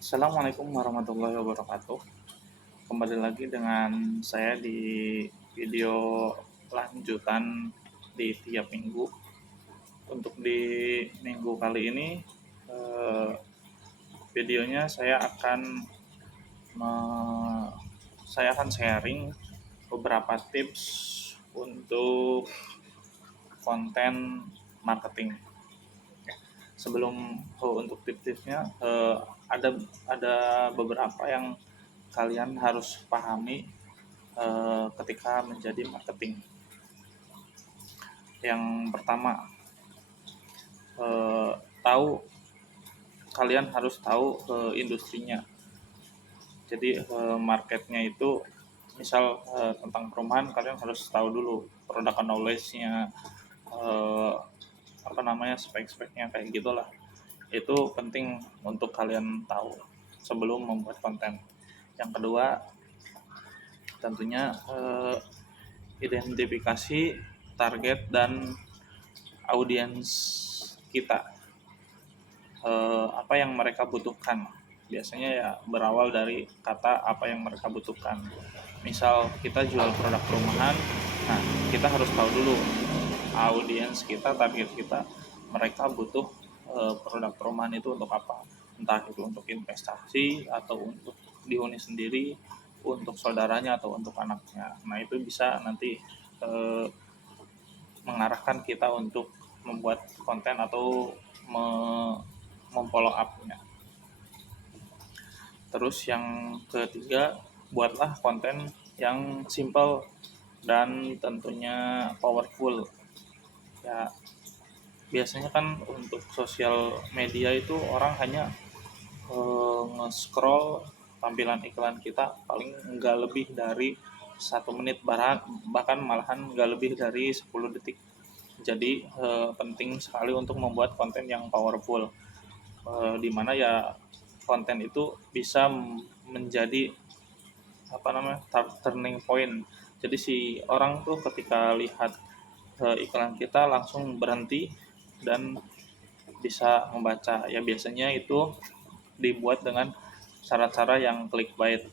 Assalamualaikum warahmatullahi wabarakatuh. Kembali lagi dengan saya di video lanjutan di tiap minggu. Untuk di minggu kali ini, eh, videonya saya akan sharing beberapa tips untuk konten marketing. Sebelum untuk tips-tipsnya, ada beberapa yang kalian harus pahami ketika menjadi marketing. Yang pertama, eh, tahu kalian harus tahu industrinya. Jadi marketnya itu, misal tentang perumahan, kalian harus tahu dulu produk knowledge-nya, eh, spek-speknya kayak gitulah. Itu penting untuk kalian tahu sebelum membuat konten. Yang kedua, tentunya identifikasi target dan audiens kita, apa yang mereka butuhkan. Biasanya ya berawal dari kata apa yang mereka butuhkan. Misal kita jual produk perumahan, nah kita harus tahu dulu audiens kita, target kita, mereka butuh produk perumahan itu untuk apa. Entah itu untuk investasi atau untuk dihuni sendiri, untuk saudaranya atau untuk anaknya. Nah itu bisa nanti eh, mengarahkan kita untuk membuat konten atau memfollow up-nya. Terus yang ketiga, buatlah konten yang simple dan tentunya powerful. Ya, biasanya kan untuk sosial media itu orang hanya nge-scroll tampilan iklan kita paling nggak lebih dari 1 menit, bahkan malahan nggak lebih dari 10 detik. Jadi penting sekali untuk membuat konten yang powerful, di mana ya konten itu bisa menjadi turning point. Jadi si orang tuh ketika lihat iklan kita langsung berhenti dan bisa membaca. Ya biasanya itu dibuat dengan cara-cara yang clickbait.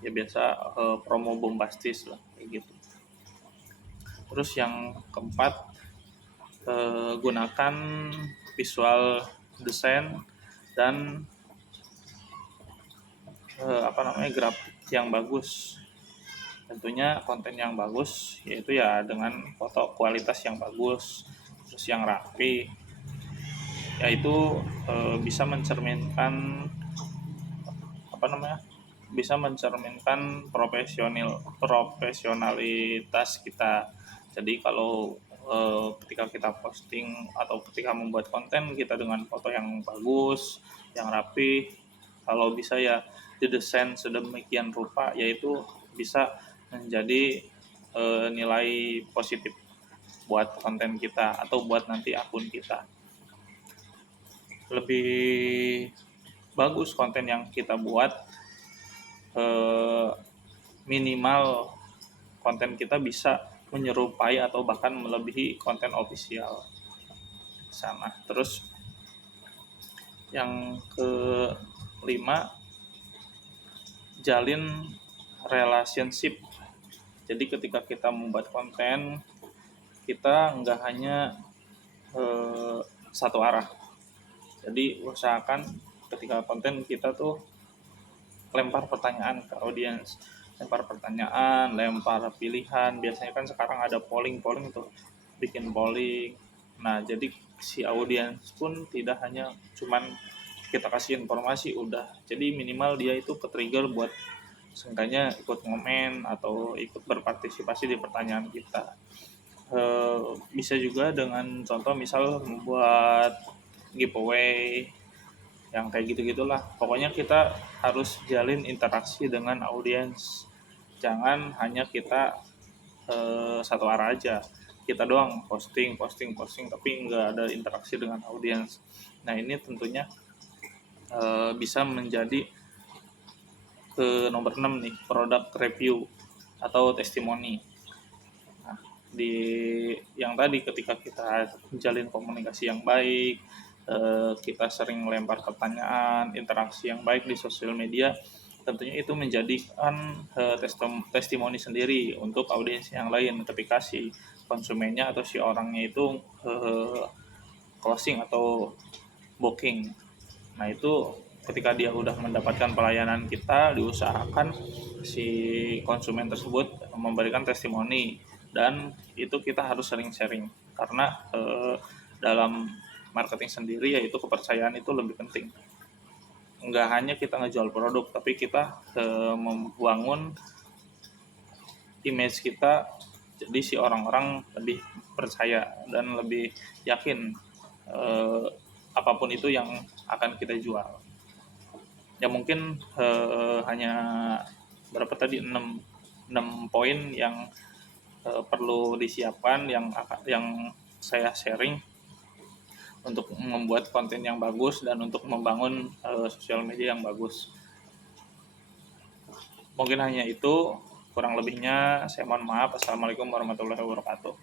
Ya biasa promo bombastis lah kayak gitu. Terus yang keempat, gunakan visual design dan grafik yang bagus. Tentunya konten yang bagus yaitu ya dengan foto kualitas yang bagus, terus yang rapi, yaitu bisa mencerminkan apa namanya bisa mencerminkan profesionalitas kita. Jadi kalau ketika kita posting atau ketika membuat konten kita dengan foto yang bagus, yang rapi, kalau bisa ya didesain sedemikian rupa, yaitu bisa menjadi nilai positif buat konten kita atau buat nanti akun kita. Lebih bagus konten yang kita buat, minimal konten kita bisa menyerupai atau bahkan melebihi konten official sana. Terus yang kelima, jalin relationship. Jadi ketika kita membuat konten, kita nggak hanya satu arah. Jadi usahakan ketika konten kita tuh lempar pertanyaan ke audiens, lempar pertanyaan, lempar pilihan. Biasanya kan sekarang ada polling tuh, bikin polling. Nah jadi si audiens pun tidak hanya cuman kita kasih informasi udah, jadi minimal dia itu ke trigger buat seenggaknya ikut ngomen atau ikut berpartisipasi di pertanyaan kita. Bisa juga dengan contoh misal membuat giveaway yang kayak gitu-gitulah. Pokoknya kita harus jalin interaksi dengan audiens. Jangan hanya kita satu arah aja. Kita doang posting, tapi nggak ada interaksi dengan audiens. Nah ini tentunya bisa menjadi ke nomor 6 nih, product review atau testimoni. Nah, di yang tadi ketika kita menjalin komunikasi yang baik, kita sering lempar pertanyaan, interaksi yang baik di sosial media, tentunya itu menjadikan testimoni sendiri untuk audiens yang lain ketika si konsumennya atau si orangnya itu closing atau booking. Nah itu ketika dia udah mendapatkan pelayanan kita, diusahakan si konsumen tersebut memberikan testimoni, dan itu kita harus sering sharing karena dalam marketing sendiri yaitu kepercayaan itu lebih penting. Nggak hanya kita ngejual produk, tapi kita membangun image kita, jadi si orang-orang lebih percaya dan lebih yakin apapun itu yang akan kita jual. Ya mungkin hanya berapa tadi 6 poin yang perlu disiapkan, yang saya sharing untuk membuat konten yang bagus dan untuk membangun sosial media yang bagus. Mungkin hanya itu, kurang lebihnya saya mohon maaf. Assalamualaikum warahmatullahi wabarakatuh.